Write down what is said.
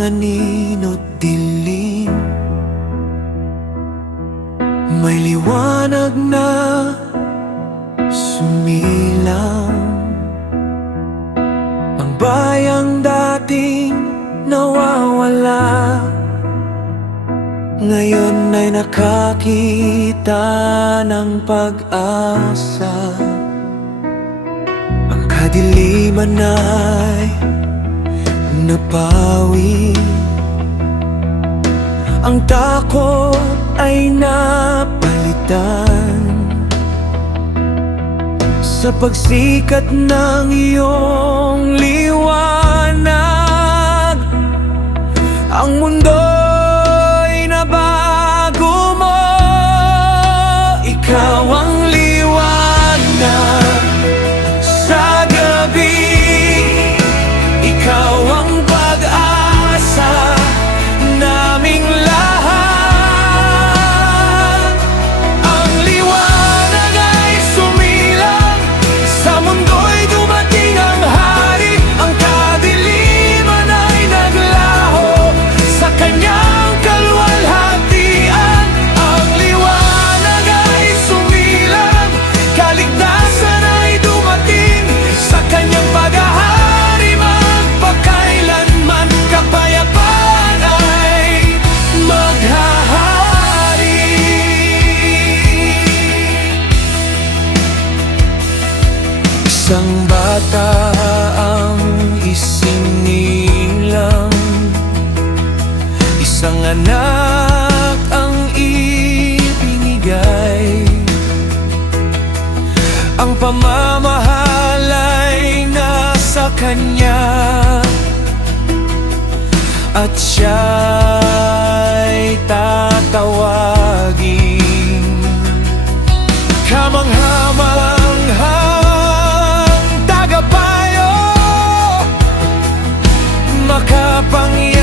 ng anino't dilim, may liwanag na sumilang. Ang bayang dating nawawala, ngayon ay nakakita ng pag-asa. Ang kadiliman ay napawi, ang takot ay napalitan sa pagsikat ng iyong liwanag. Ang mundo'y nabago mo, ikaw ang liwanag sa gabi, ikaw ang pag-asa naming lahat. Ang liwanag ay sumilang, sa mundo'y dumating ang hari. Ang kadiliman ay naglaho sa kanyang kaluwalhatian. Ang liwanag ay sumilang, kaligtasan ay dumating sa kanyang paghahari. Magpakailanman kapayapaan ay maghahari. Isang bata ang isinilang, isang anak ang ibinigay. Ang pamamahal ay nasa kanya, at siya'y tatawagin kamangha-manghang tagapayo, makapangyarihan